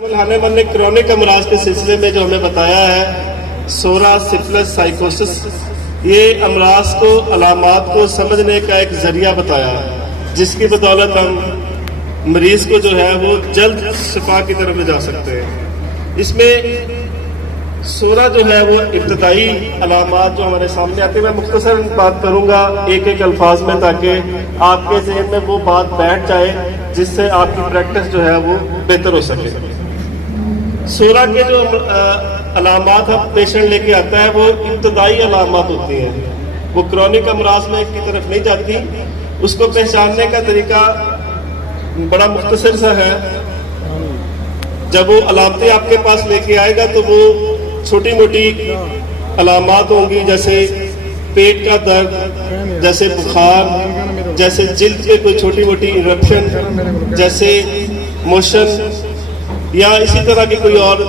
हानेमन ने क्रॉनिक अमराज के सिलसिले में जो हमें बताया है, सोरा, सिफिलिस, साइकोसिस, ये अमराज को, अलामात को समझने का एक जरिया बताया, जिसकी बदौलत हम मरीज को जो है वो जल्द शिफा की तरफ ले जा सकते हैं। इसमें सोरा जो है वो इब्तदाई अलामात जो हमारे सामने आते हैं, मैं मुख्तसर बात करूंगा एक एक अल्फाज में, ताकि आपके ज़हन में वो बात बैठ जाए जिससे आपकी प्रैक्टिस जो है वो बेहतर हो सके। सोरा के जो अलामात हम पेशेंट लेके आता है वो इब्तदाई अलामात होती हैं, वो क्रॉनिक अमराज में की तरफ नहीं जाती। उसको पहचानने का तरीका बड़ा मुख्तसर सा है। जब वो अलामतें आपके पास लेके आएगा तो वो छोटी मोटी अलामात होंगी, जैसे पेट का दर्द, जैसे बुखार, जैसे जिल्द पे कोई छोटी मोटी इरप्शन, जैसे मोशन, या इसी तरह की कोई और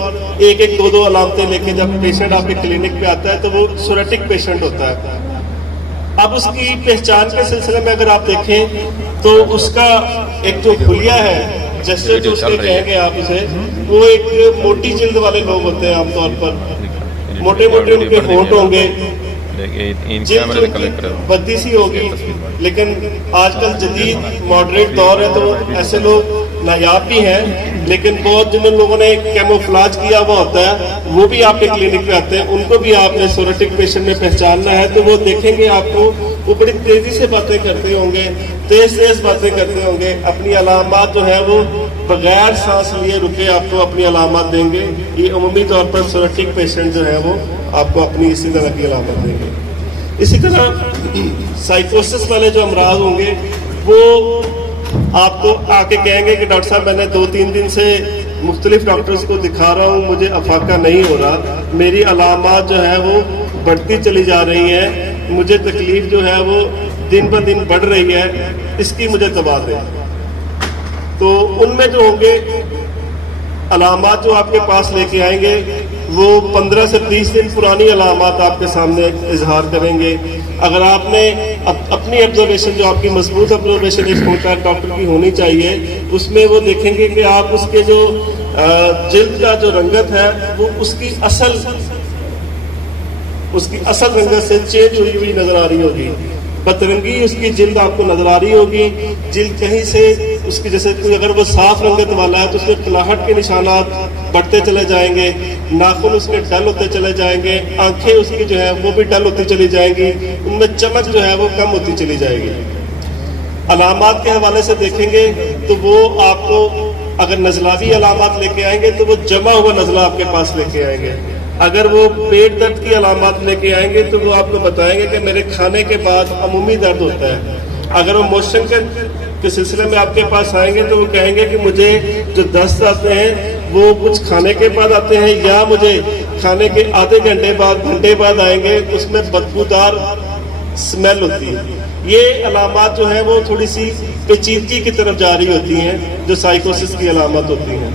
एक एक दो दो अलामतें लेके जब पेशेंट आपके क्लिनिक पे आता है तो वो सोरेटिक पेशेंट होता है। अब उसकी पहचान के सिलसिले में अगर आप देखें तो उसका एक जो खुलिया है, जैसे जो उसके कहेंगे आप उसे, वो एक मोटी जिल्द वाले लोग होते हैं आमतौर पर, मोटे मोटे उनके होंठ होंगे, बद्दी सी होगी, लेकिन आजकल जदीद मॉडरेट दौर है तो ऐसे लोग नायाब भी हैं, लेकिन बहुत जिन लोगों ने कैमोफ्लाज किया हुआ होता है वो भी आपके क्लिनिक पे आते हैं, उनको भी आपने सोरेटिक पेशेंट में पहचानना है। तो वो देखेंगे आपको, वो बड़ी तेजी से बातें करते होंगे, तेज तेज बातें करते होंगे, अपनी अलामात जो है वो बगैर सांस लिए रुके आपको अपनी अलामात देंगे। ये उमूमी तौर पर सोरेटिक पेशेंट जो है वो आपको अपनी इसी तरह की अलामत देंगे। इसी तरह साइकोसिस वाले जो अमराज होंगे वो आपको आके कहेंगे कि डॉक्टर साहब मैंने 2-3 दिन से मुख्तलिफ डॉक्टर्स को दिखा रहा हूँ, मुझे अफाका नहीं हो रहा, मेरी अलामात जो है वो बढ़ती चली जा रही है, मुझे तकलीफ जो है वो दिन ब दिन बढ़ रही है, इसकी मुझे दवा दें। तो उनमें जो होंगे अलामात जो आपके पास लेके आएंगे वो 15 से 30 दिन पुरानी अलामात आपके सामने इजहार करेंगे। अगर आपने अपनी ऑब्जर्वेशन, जो आपकी मजबूत ऑब्जर्वेशन एक होता है डॉक्टर की होनी चाहिए, उसमें वो देखेंगे कि आप उसके जो जिल्द का जो रंगत है वो उसकी असल रंगत से चेंज हुई हुई नजर आ रही होगी, बदरंगी उसकी जिल्द आपको नजर आ रही होगी। जिल्द कहीं से उसकी, जैसे कोई अगर वो साफ रंगत वाला है तो उसमें पिलाहट के निशानात बढ़ते चले जाएंगे, नाखून उसके डल होते चले जाएंगे, आंखें उसकी जो है वो भी डल होती चली जाएंगी, उनमें चमक जो है वो कम होती चली जाएगी। अलामात के हवाले से देखेंगे तो वो आपको अगर नजलावी अलामात लेके आएंगे तो वो जमा हुआ नजला आपके पास लेके आएंगे। अगर वो पेट दर्द की अलामात लेके आएंगे तो वो आपको बताएंगे कि मेरे खाने के बाद अमूमी दर्द होता है। अगर वो मोशन के सिलसिले में आपके पास आएंगे तो वो कहेंगे कि मुझे जो दस्त आते हैं वो कुछ खाने के बाद आते हैं, या मुझे खाने के आधे घंटे बाद आएंगे, उसमें बदबूदार स्मेल होती है। ये अलामात जो है वो थोड़ी सी पेचीदगी की तरफ जा रही होती हैं, जो साइकोसिस की अलामत होती हैं।